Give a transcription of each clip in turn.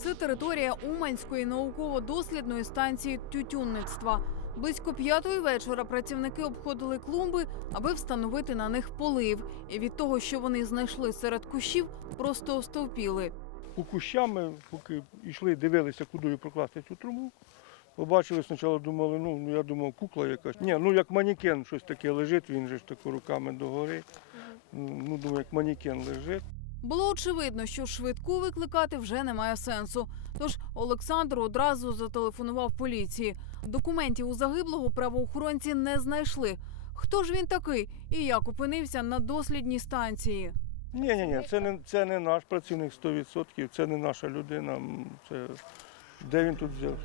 Це територія Уманської науково-дослідної станції тютюнництва. Близько п'ятої вечора працівники обходили клумби, аби встановити на них полив. І від того, що вони знайшли серед кущів, просто остовпіли. По кущами, поки йшли, дивилися, куди прокласти цю трубу. Побачили, спочатку думали, ну ну, я думав, кукла якась. Ні, ну як манікен щось таке лежить, він же ж тако руками догори. Ну, думаю, як манікен лежить. Було очевидно, що швидку викликати вже немає сенсу. Тож Олександр одразу зателефонував поліції. Документів у загиблого правоохоронці не знайшли. Хто ж він такий і як опинився на дослідній станції? Ні, ні, ні, це не, це не наш працівник 100%, це не наша людина. Це де він тут взявся?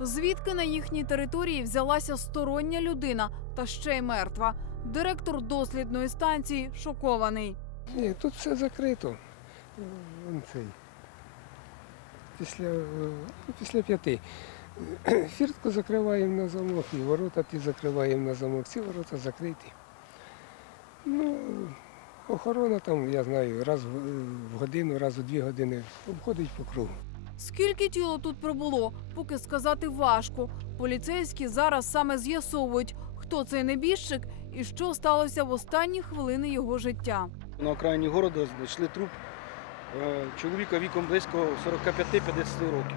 Звідки на їхній території взялася стороння людина та ще й мертва? Директор дослідної станції шокований. Ні, тут все закрито. Е, Вон цей. Після, е, ну, після п'яти. Фіртку закриваємо на замок, і ворота ті закриваємо на замок, ці ворота закриті. Ну, охорона там, я знаю, раз в в годину, раз у дві години обходить по кругу. Скільки тіло тут пробуло, поки сказати важко. Поліцейські зараз саме з'ясовують, хто цей небіжчик і що сталося в останні хвилини його життя. На окраїні города знайшли труп е, чоловіка віком близько 45-50 років.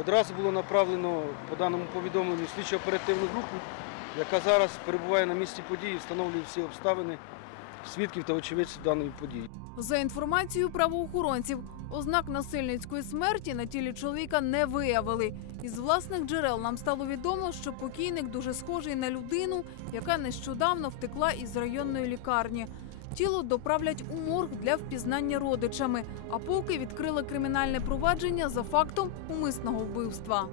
Одразу було направлено по даному повідомленню слідчо оперативну групу, яка зараз перебуває на місці події, встановлює всі обставини свідків та очевидців даної події. За інформацією правоохоронців, ознак насильницької смерті на тілі чоловіка не виявили. Із власних джерел нам стало відомо, що покійник дуже схожий на людину, яка нещодавно втекла із районної лікарні. Тіло доправлять у морг для впізнання родичами, а поки відкрили кримінальне провадження за фактом умисного вбивства.